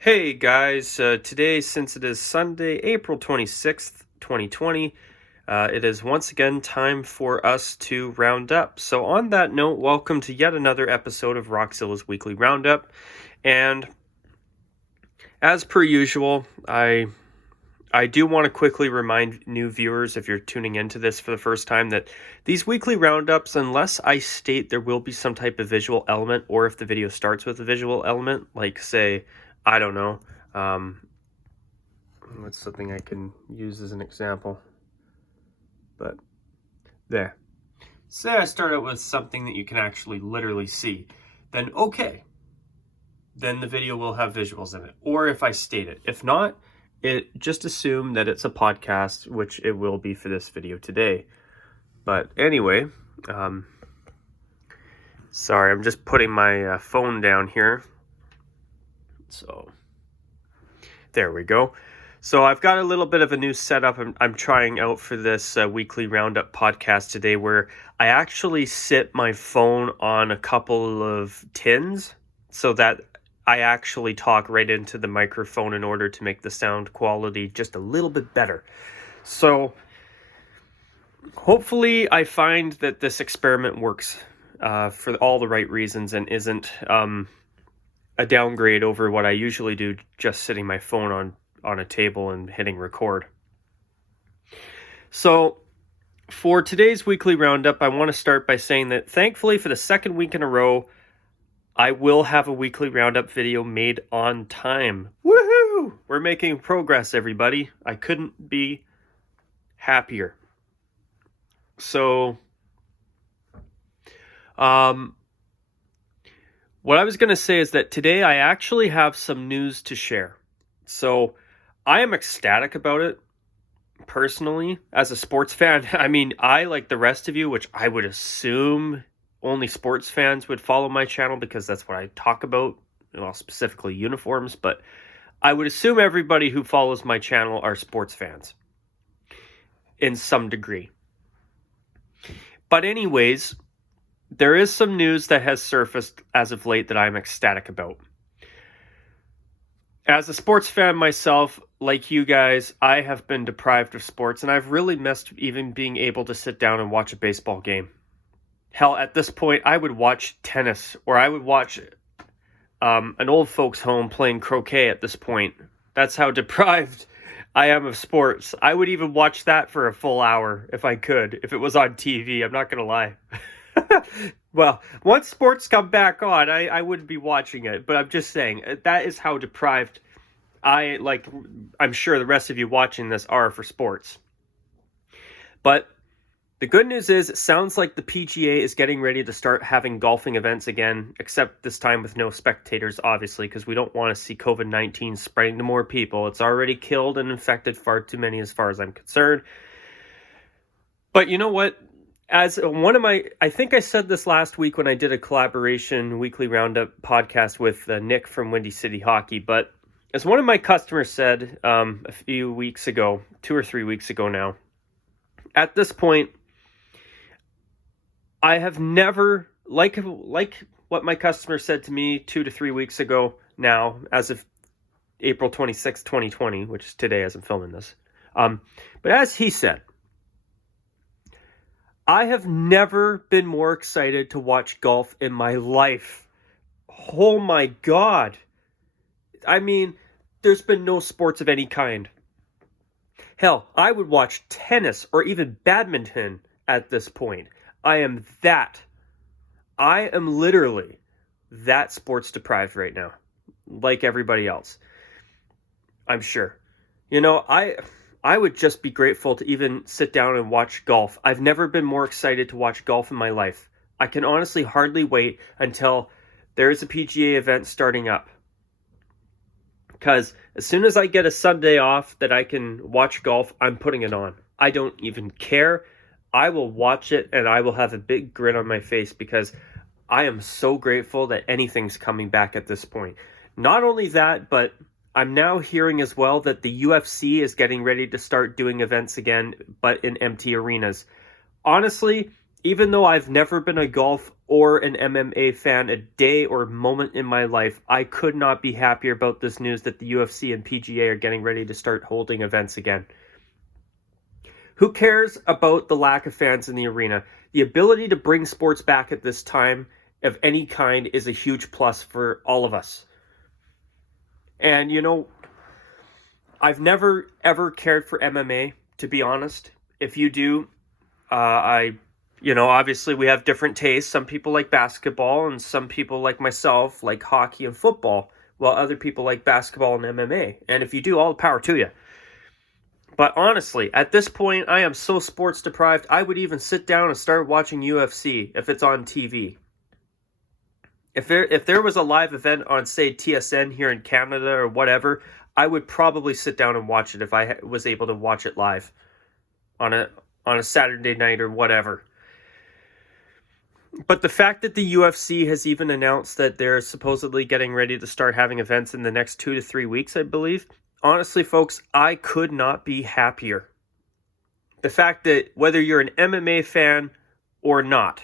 Hey guys, today, since it is Sunday, April 26th, 2020, it is once again time for us to round up. So, on that note, welcome to yet another episode of Rockzilla's Weekly Roundup. And as per usual, I do want to quickly remind new viewers, if you're tuning into this for the first time, that these weekly roundups, unless I state there will be some type of visual element, or if the video starts with a visual element, like say, I don't know, what's something I can use as an example? But there. Say I start out with something that you can actually literally see, then okay. Then the video will have visuals in it. Or if I state it. If not, just assume that it's a podcast, which it will be for this video today. But anyway, sorry, I'm just putting my phone down here. So there we go. So I've got a little bit of a new setup I'm trying out for this weekly roundup podcast today, where I actually sit my phone on a couple of tins so that I actually talk right into the microphone in order to make the sound quality just a little bit better. So hopefully I find that this experiment works for all the right reasons and isn't a downgrade over what I usually do, just sitting my phone on a table and hitting record. So for today's weekly roundup, I want to start by saying that thankfully for the second week in a row, I will have a weekly roundup video made on time. Woohoo! We're making progress, everybody. I couldn't be happier. So, what I was going to say is that today I actually have some news to share. So, I am ecstatic about it, personally, as a sports fan. I mean, I, like the rest of you, which I would assume only sports fans would follow my channel because that's what I talk about, well, specifically uniforms, but I would assume everybody who follows my channel are sports fans in some degree. But anyways, there is some news that has surfaced as of late that I'm ecstatic about. As a sports fan myself, like you guys, I have been deprived of sports, and I've really missed even being able to sit down and watch a baseball game. Hell, at this point, I would watch tennis, or I would watch an old folks' home playing croquet at this point. That's how deprived I am of sports. I would even watch that for a full hour if I could, if it was on TV. I'm not going to lie. Well, once sports come back on, I wouldn't be watching it, but I'm just saying, that is how deprived I'm sure the rest of you watching this are for sports. But the good news is, it sounds like the PGA is getting ready to start having golfing events again, except this time with no spectators, obviously, because we don't want to see COVID-19 spreading to more people. It's already killed and infected far too many as far as I'm concerned. But you know what? As one of I think I said this last week when I did a collaboration weekly roundup podcast with Nick from Windy City Hockey, but as one of my customers said a few weeks ago, 2 or 3 weeks ago now, at this point, I have never, like what my customer said to me 2 to 3 weeks ago now, as of April 26, 2020, which is today as I'm filming this. But as he said, I have never been more excited to watch golf in my life. Oh my God. I mean, there's been no sports of any kind. Hell, I would watch tennis or even badminton at this point. I am literally that sports deprived right now, like everybody else, I'm sure. You know, I would just be grateful to even sit down and watch golf. I've never been more excited to watch golf in my life. I can honestly hardly wait until there's a PGA event starting up. Because as soon as I get a Sunday off that I can watch golf, I'm putting it on. I don't even care. I will watch it and I will have a big grin on my face because I am so grateful that anything's coming back at this point. Not only that, but I'm now hearing as well that the UFC is getting ready to start doing events again, but in empty arenas. Honestly, even though I've never been a golf or an MMA fan a day or moment in my life, I could not be happier about this news that the UFC and PGA are getting ready to start holding events again. Who cares about the lack of fans in the arena? The ability to bring sports back at this time of any kind is a huge plus for all of us. And I've never ever cared for MMA, to be honest. If you do, obviously we have different tastes. Some people like basketball, and some people like myself like hockey and football, while other people like basketball and MMA. And if you do, all the power to you. But honestly, at this point, I am so sports deprived, I would even sit down and start watching UFC if it's on TV. If there was a live event on, say, TSN here in Canada or whatever, I would probably sit down and watch it if I was able to watch it live on a Saturday night or whatever. But the fact that the UFC has even announced that they're supposedly getting ready to start having events in the next 2 to 3 weeks, I believe, honestly, folks, I could not be happier. The fact that whether you're an MMA fan or not,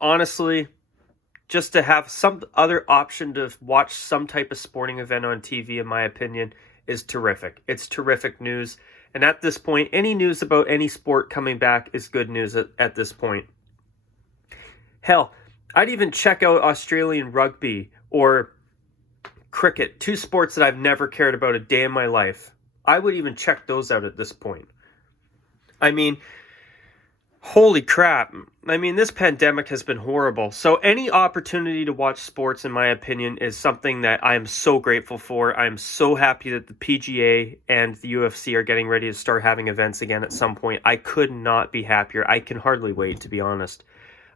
honestly, just to have some other option to watch some type of sporting event on TV, in my opinion, is terrific. It's terrific news. And at this point, any news about any sport coming back is good news at this point. Hell, I'd even check out Australian rugby or cricket, 2 sports that I've never cared about a day in my life. I would even check those out at this point. I mean, holy crap. I mean, this pandemic has been horrible. So any opportunity to watch sports, in my opinion, is something that I am so grateful for. I'm so happy that the PGA and the UFC are getting ready to start having events again at some point. I could not be happier. I can hardly wait, to be honest.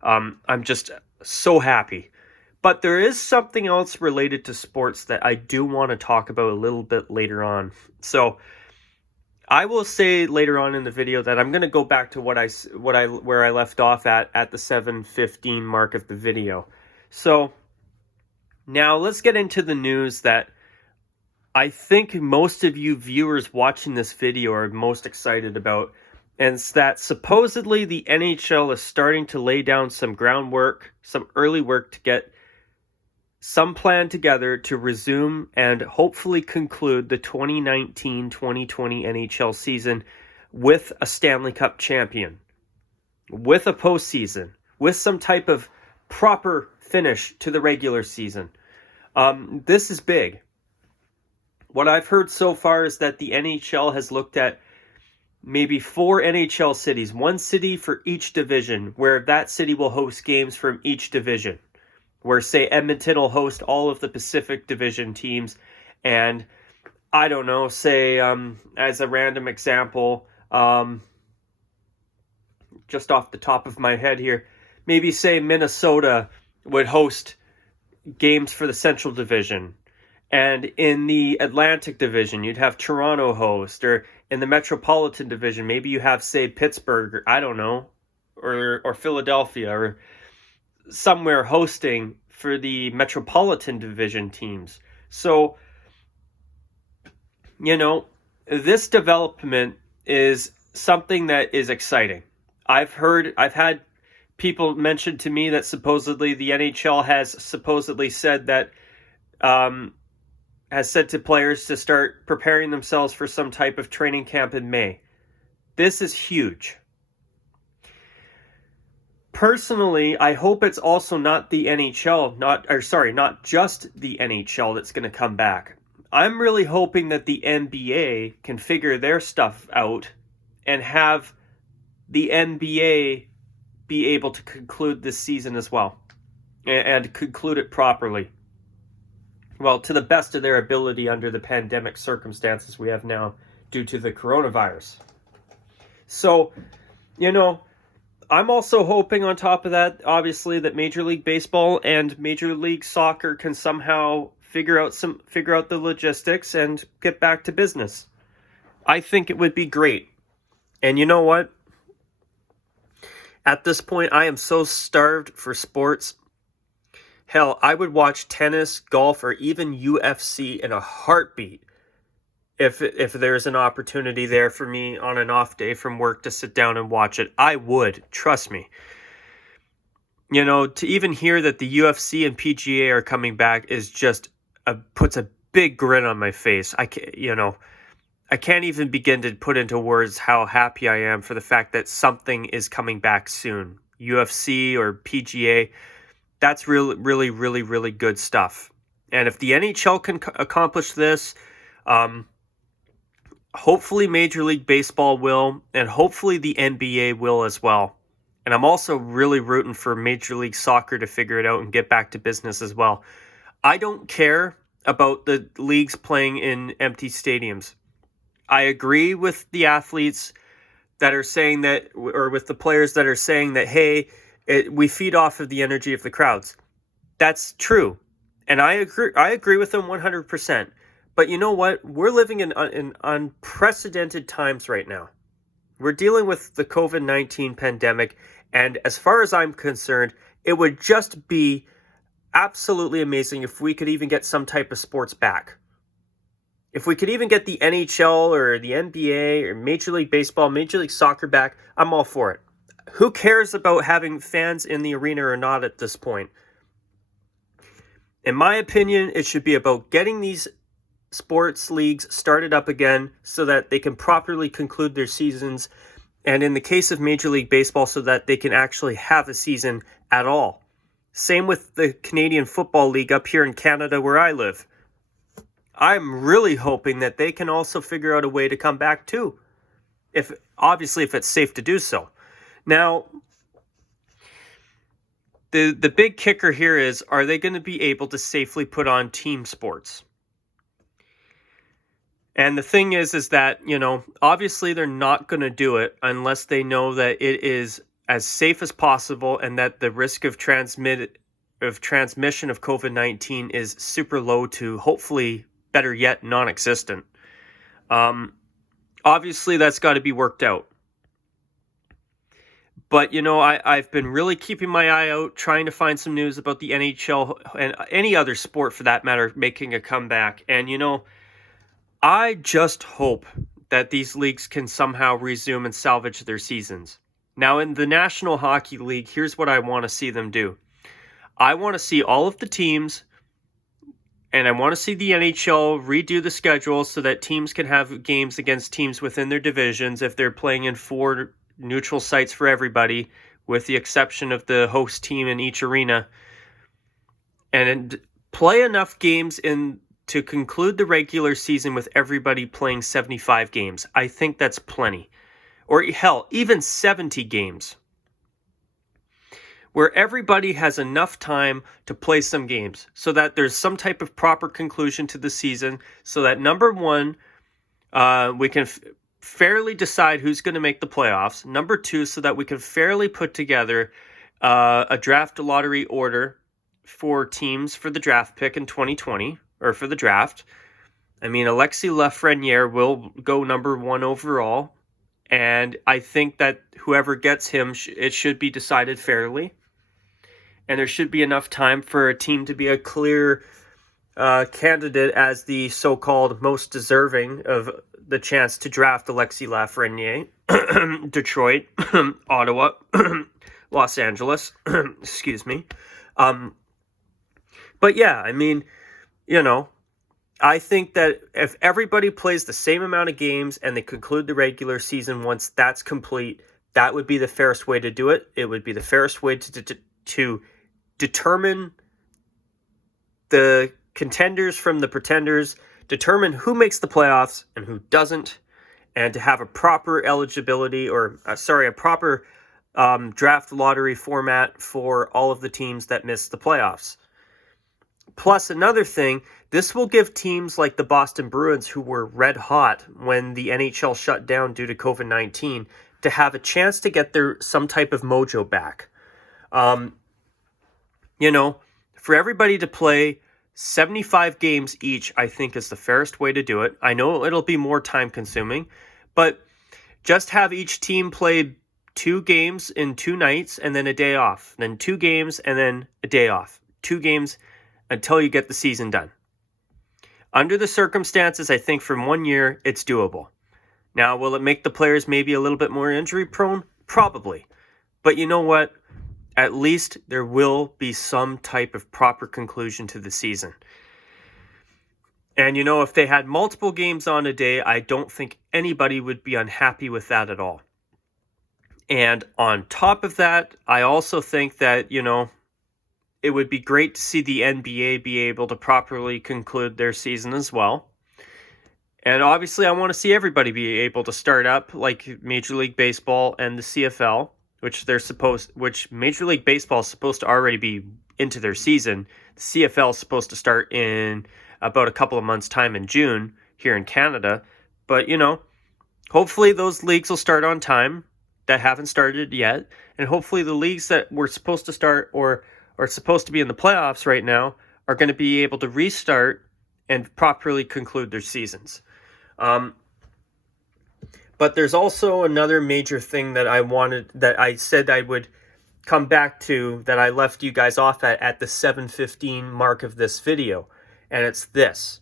I'm just so happy. But there is something else related to sports that I do want to talk about a little bit later on. So I will say later on in the video that I'm going to go back to where I left off at the 7:15 mark of the video. So now let's get into the news that I think most of you viewers watching this video are most excited about. And it's that supposedly the NHL is starting to lay down some groundwork, some early work to get some plan together to resume and hopefully conclude the 2019-2020 NHL season with a Stanley Cup champion, with a postseason, with some type of proper finish to the regular season. This is big. What I've heard so far is that the NHL has looked at maybe 4 NHL cities, 1 city for each division, where that city will host games from each division. Where, say, Edmonton will host all of the Pacific Division teams, and I don't know, say, as a random example, just off the top of my head here, maybe, say, Minnesota would host games for the Central Division, and in the Atlantic Division, you'd have Toronto host, or in the Metropolitan Division, maybe you have, say, Pittsburgh, or I don't know, or Philadelphia, or somewhere hosting for the Metropolitan Division teams. So, this development is something that is exciting. I've had people mention to me that supposedly the NHL has supposedly said that, has said to players to start preparing themselves for some type of training camp in May. This is huge. Personally, I hope it's also not the NHL, not just the NHL that's going to come back. I'm really hoping that the NBA can figure their stuff out and have the NBA be able to conclude this season as well and conclude it properly. Well, to the best of their ability under the pandemic circumstances we have now due to the coronavirus. So, I'm also hoping on top of that, obviously, that Major League Baseball and Major League Soccer can somehow figure out the logistics and get back to business. I think it would be great. And you know what? At this point, I am so starved for sports. Hell, I would watch tennis, golf, or even UFC in a heartbeat if there's an opportunity there for me on an off day from work to sit down and watch it. I would, trust me. To even hear that the UFC and PGA are coming back is just puts a big grin on my face. I can't even begin to put into words how happy I am for the fact that something is coming back soon. UFC or PGA, that's really, really, really, really good stuff. And if the NHL can accomplish this, um, hopefully Major League Baseball will, and hopefully the NBA will as well. And I'm also really rooting for Major League Soccer to figure it out and get back to business as well. I don't care about the leagues playing in empty stadiums. I agree with the athletes that are saying that, or with the players that are saying that, hey, we feed off of the energy of the crowds. That's true. And I agree with them 100%. But you know what? We're living in unprecedented times right now. We're dealing with the COVID-19 pandemic. And as far as I'm concerned, it would just be absolutely amazing if we could even get some type of sports back. If we could even get the NHL or the NBA or Major League Baseball, Major League Soccer back, I'm all for it. Who cares about having fans in the arena or not at this point? In my opinion, it should be about getting these sports leagues started up again so that they can properly conclude their seasons. And in the case of Major League Baseball, so that they can actually have a season at all. Same with the Canadian Football League up here in Canada where I live. I'm really hoping that they can also figure out a way to come back too. If it's safe to do so. Now, the big kicker here is, are they going to be able to safely put on team sports? And the thing is that, obviously they're not going to do it unless they know that it is as safe as possible and that the risk of transmission of COVID-19 is super low to, hopefully, better yet, non-existent. Obviously, that's got to be worked out. But, I've been really keeping my eye out, trying to find some news about the NHL and any other sport, for that matter, making a comeback. And, I just hope that these leagues can somehow resume and salvage their seasons. Now, in the National Hockey League, here's what I want to see them do. I want to see all of the teams, and I want to see the NHL redo the schedule so that teams can have games against teams within their divisions if they're playing in 4 neutral sites for everybody, with the exception of the host team in each arena. And play enough games to conclude the regular season with everybody playing 75 games. I think that's plenty. Or hell, even 70 games. Where everybody has enough time to play some games so that there's some type of proper conclusion to the season, so that number one, we can fairly decide who's going to make the playoffs. Number two, so that we can fairly put together a draft lottery order for teams for the draft pick in 2020, or for the draft. I mean, Alexis Lafreniere will go number 1 overall, and I think that whoever gets him, it should be decided fairly. And there should be enough time for a team to be a clear candidate as the so-called most deserving of the chance to draft Alexis Lafreniere. Detroit, Ottawa, Los Angeles, excuse me. But yeah, I mean, I think that if everybody plays the same amount of games and they conclude the regular season once that's complete, that would be the fairest way to do it. It would be the fairest way to determine the contenders from the pretenders, determine who makes the playoffs and who doesn't, and to have a proper eligibility a proper draft lottery format for all of the teams that miss the playoffs. Plus, another thing, this will give teams like the Boston Bruins, who were red hot when the NHL shut down due to COVID-19, to have a chance to get some type of mojo back. For everybody to play 75 games each, I think is the fairest way to do it. I know it'll be more time consuming, but just have each team play 2 games in 2 nights and then a day off. Then 2 games and then a day off. 2 games until you get the season done. Under the circumstances, I think from 1 year, it's doable. Now, will it make the players maybe a little bit more injury prone? Probably. But you know what? At least there will be some type of proper conclusion to the season. And if they had multiple games on a day, I don't think anybody would be unhappy with that at all. And on top of that, I also think that, it would be great to see the NBA be able to properly conclude their season as well. And obviously, I want to see everybody be able to start up, like Major League Baseball and the CFL, which Major League Baseball is supposed to already be into their season. The CFL is supposed to start in about a couple of months' time in June here in Canada. But, hopefully those leagues will start on time that haven't started yet. And hopefully the leagues that were supposed to start or are supposed to be in the playoffs right now are going to be able to restart and properly conclude their seasons. But there's also another major thing that I said I would come back to, that I left you guys off at the 7:15 mark of this video. And it's this.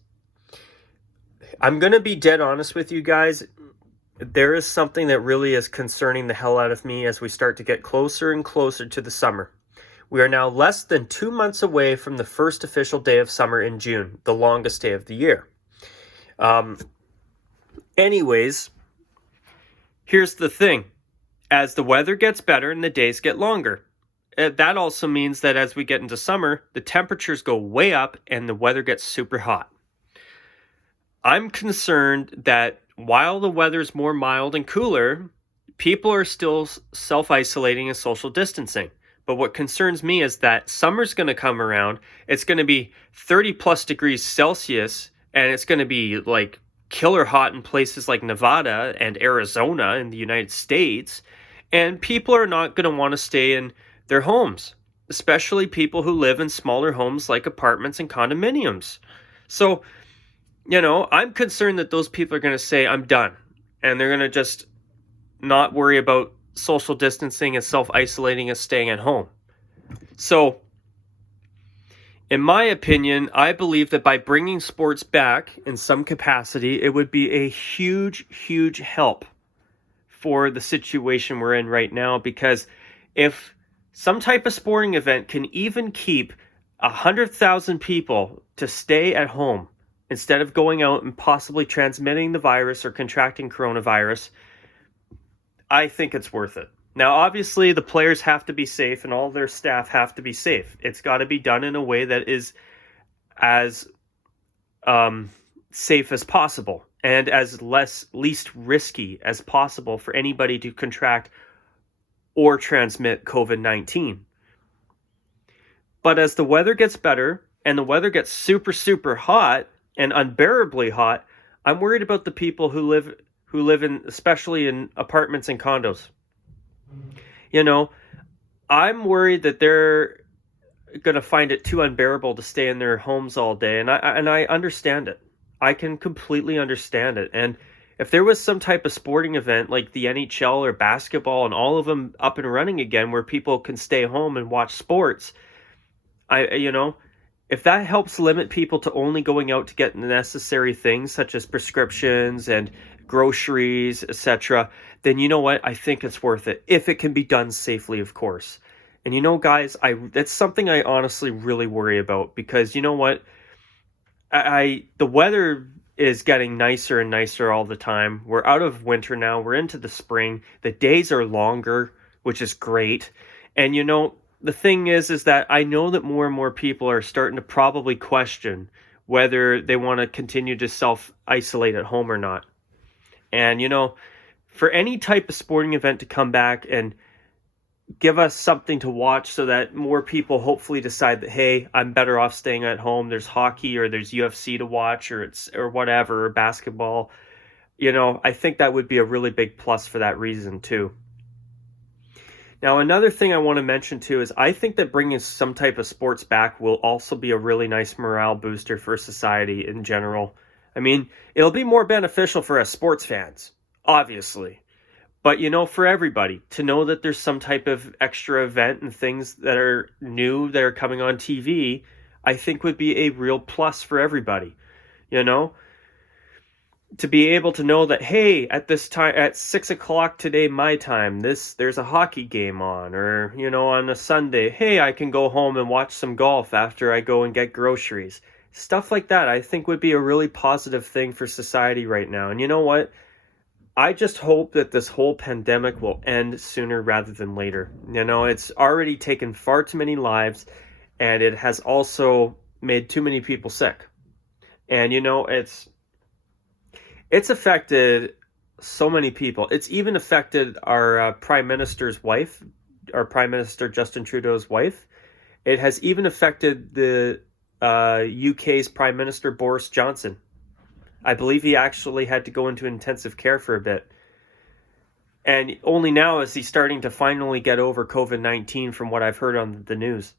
I'm going to be dead honest with you guys. There is something that really is concerning the hell out of me as we start to get closer and closer to the summer. We are now less than 2 months away from the first official day of summer in June, the longest day of the year. Anyways, here's the thing. As the weather gets better and the days get longer, that also means that as we get into summer, the temperatures go way up and the weather gets super hot. I'm concerned that while the weather's more mild and cooler, people are still self-isolating and social distancing. But what concerns me is that summer's going to come around. It's going to be 30 plus degrees Celsius, and it's going to be like killer hot in places like Nevada and Arizona in the United States. And people are not going to want to stay in their homes, especially people who live in smaller homes like apartments and condominiums. So, I'm concerned that those people are going to say, I'm done. And they're going to just not worry about social distancing and self-isolating and staying at home. So, in my opinion, I believe that by bringing sports back in some capacity, it would be a huge, huge help for the situation we're in right now. Because if some type of sporting event can even keep 100,000 people to stay at home instead of going out and possibly transmitting the virus or contracting coronavirus, I think it's worth it. Now, obviously, the players have to be safe and all their staff have to be safe. It's got to be done in a way that is as safe as possible and as least risky as possible for anybody to contract or transmit COVID-19. But as the weather gets better and the weather gets super, super hot and unbearably hot, I'm worried about the people who live in, especially in apartments and condos. I'm worried that they're going to find it too unbearable to stay in their homes all day. And I understand it. I can completely understand it. And if there was some type of sporting event like the NHL or basketball and all of them up and running again where people can stay home and watch sports, if that helps limit people to only going out to get necessary things such as prescriptions and groceries, etc., then you know what? I think it's worth it if it can be done safely, of course. And guys, that's something I honestly really worry about because you know what? The weather is getting nicer and nicer all the time. We're out of winter now. We're into the spring. The days are longer, which is great. And the thing is that I know that more and more people are starting to probably question whether they want to continue to self-isolate at home or not. And, for any type of sporting event to come back and give us something to watch so that more people hopefully decide that, hey, I'm better off staying at home. There's hockey or there's UFC to watch or whatever, or basketball. I think that would be a really big plus for that reason too. Now, another thing I want to mention too is I think that bringing some type of sports back will also be a really nice morale booster for society in general. I mean, it'll be more beneficial for us sports fans, obviously. But, for everybody to know that there's some type of extra event and things that are new that are coming on TV, I think would be a real plus for everybody, to be able to know that, hey, at this time, at 6 o'clock today my time, there's a hockey game on, or on a Sunday, hey, I can go home and watch some golf after I go and get groceries. Stuff like that I think would be a really positive thing for society right now. And you know what, I just hope that this whole pandemic will end sooner rather than later. It's already taken far too many lives, and it has also made too many people sick. And it's affected so many people. It's even affected our Prime Minister's wife, our Prime Minister Justin Trudeau's wife. It has even affected the UK's Prime Minister Boris Johnson. I believe he actually had to go into intensive care for a bit. And only now is he starting to finally get over COVID-19 from what I've heard on the news.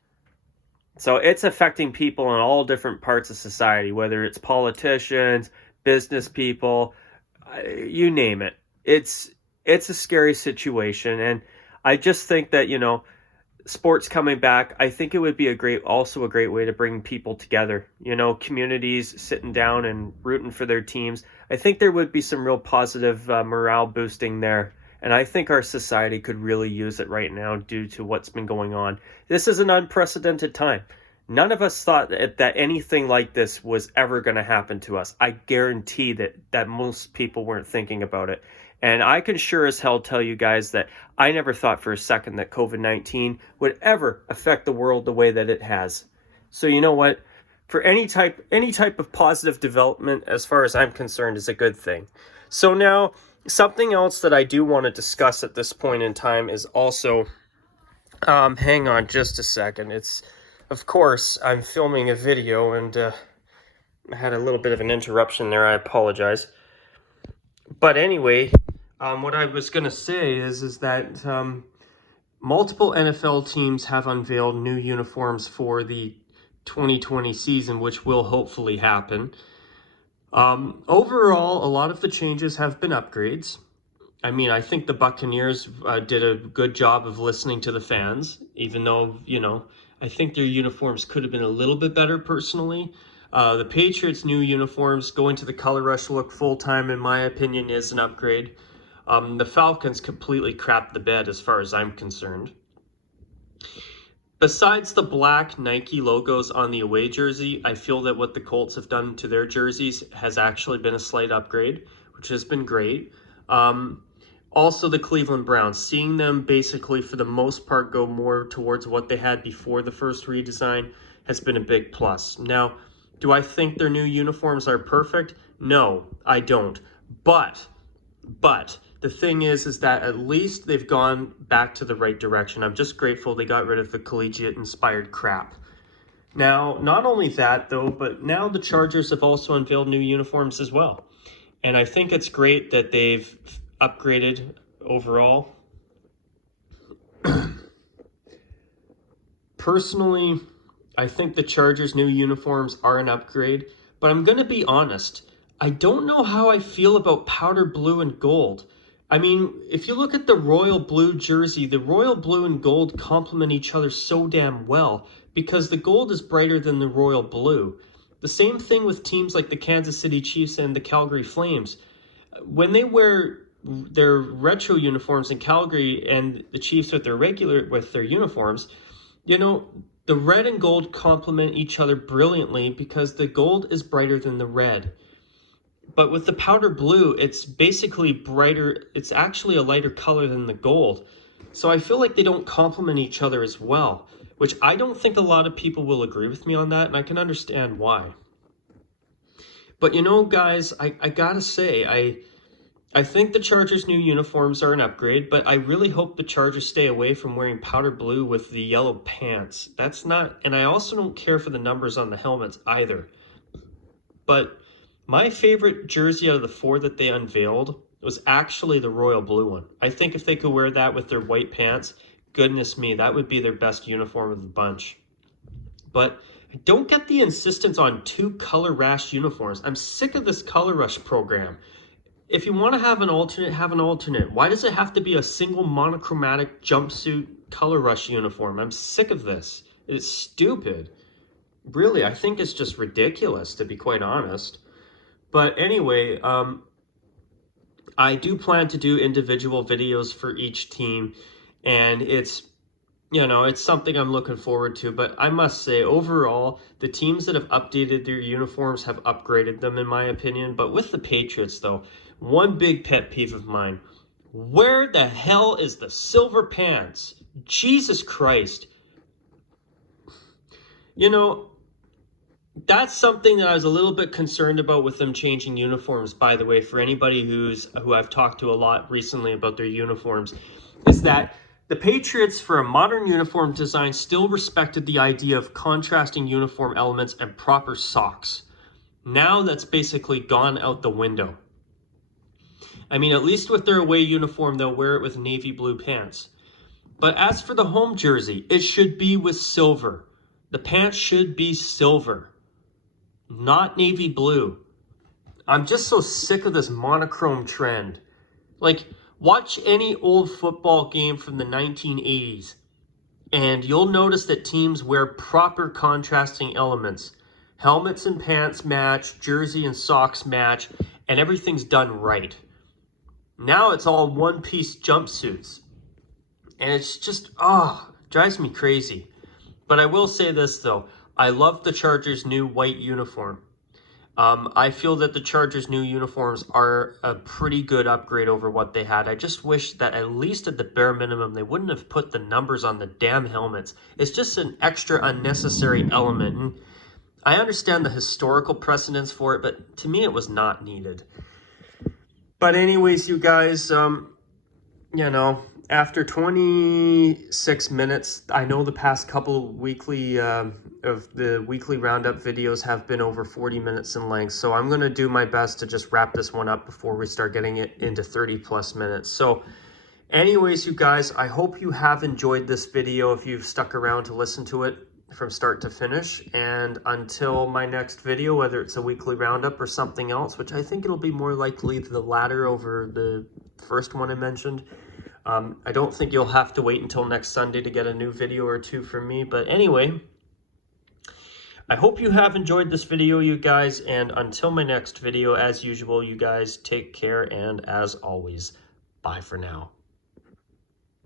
So it's affecting people in all different parts of society, whether it's politicians, business people, you name it. It's a scary situation, and I just think that sports coming back, I think it would be also a great way to bring people together. Communities sitting down and rooting for their teams. I think there would be some real positive morale boosting there. And I think our society could really use it right now due to what's been going on. This is an unprecedented time. None of us thought that anything like this was ever going to happen to us. I guarantee that most people weren't thinking about it. And I can sure as hell tell you guys that I never thought for a second that COVID-19 would ever affect the world the way that it has. So you know what? For any type of positive development, as far as I'm concerned, is a good thing. So now, something else that I do want to discuss at this point in time is also, hang on just a second. Of course, I'm filming a video and I had a little bit of an interruption there. I apologize. But anyway, what I was going to say is that multiple NFL teams have unveiled new uniforms for the 2020 season, which will hopefully happen. Overall, a lot of the changes have been upgrades. I mean, I think the Buccaneers did a good job of listening to the fans, even though, I think their uniforms could have been a little bit better personally. The Patriots' new uniforms going to the color rush look full-time, in my opinion, is an upgrade. The Falcons completely crapped the bed as far as I'm concerned. Besides the black Nike logos on the away jersey, I feel that what the Colts have done to their jerseys has actually been a slight upgrade, which has been great. Also, the Cleveland Browns, seeing them basically for the most part go more towards what they had before the first redesign has been a big plus. Now, do I think their new uniforms are perfect? No, I don't. But the thing is that at least they've gone back to the right direction. I'm just grateful they got rid of the collegiate-inspired crap. Now, not only that, though, but now the Chargers have also unveiled new uniforms as well. And I think it's great that they've upgraded overall. Personally, I think the Chargers' new uniforms are an upgrade, but I'm going to be honest. I don't know how I feel about powder blue and gold. I mean, if you look at the royal blue jersey, the royal blue and gold complement each other so damn well because the gold is brighter than the royal blue. The same thing with teams like the Kansas City Chiefs and the Calgary Flames. When they wear their retro uniforms in Calgary and the Chiefs with their uniforms, the red and gold complement each other brilliantly because the gold is brighter than the red. But with the powder blue, it's basically brighter. It's actually a lighter color than the gold. So I feel like they don't complement each other as well, which I don't think a lot of people will agree with me on that, and I can understand why. But guys, I gotta say, I think the Chargers' new uniforms are an upgrade, but I really hope the Chargers stay away from wearing powder blue with the yellow pants. That's not, and I also don't care for the numbers on the helmets either. But my favorite jersey out of the four that they unveiled was actually the royal blue one. I think if they could wear that with their white pants, goodness me, that would be their best uniform of the bunch. But I don't get the insistence on two color rush uniforms. I'm sick of this color rush program. If you want to have an alternate, have an alternate. Why does it have to be a single monochromatic jumpsuit color rush uniform? I'm sick of this. It's stupid. Really, I think it's just ridiculous, to be quite honest. But anyway, I do plan to do individual videos for each team, and it's something I'm looking forward to. But I must say, overall, the teams that have updated their uniforms have upgraded them, in my opinion. But with the Patriots, though, one big pet peeve of mine: where the hell is the silver pants? Jesus Christ. That's something that I was a little bit concerned about with them changing uniforms, by the way, for anybody who I've talked to a lot recently about their uniforms, is that the Patriots, for a modern uniform design, still respected the idea of contrasting uniform elements and proper socks. Now that's basically gone out the window. I mean, at least with their away uniform, they'll wear it with navy blue pants. But as for the home jersey, it should be with silver. The pants should be silver, not navy blue. I'm just so sick of this monochrome trend. Like, watch any old football game from the 1980s, and you'll notice that teams wear proper contrasting elements. Helmets and pants match, jersey and socks match, and everything's done right. Now it's all one-piece jumpsuits. And it's just, drives me crazy. But I will say this, though. I love the Chargers' new white uniform. I feel that the Chargers' new uniforms are a pretty good upgrade over what they had. I just wish that at least at the bare minimum, they wouldn't have put the numbers on the damn helmets. It's just an extra unnecessary element. And I understand the historical precedence for it, but to me it was not needed. But anyways, you guys, after 26 minutes, I know the past couple weekly of the weekly roundup videos have been over 40 minutes in length. So I'm going to do my best to just wrap this one up before we start getting it into 30 plus minutes. So anyways, you guys, I hope you have enjoyed this video if you've stuck around to listen to it from start to finish. And until my next video, whether it's a weekly roundup or something else, which I think it'll be more likely the latter over the first one I mentioned. I don't think you'll have to wait until next Sunday to get a new video or two from me. But anyway, I hope you have enjoyed this video, you guys. And until my next video, as usual, you guys take care. And as always, bye for now.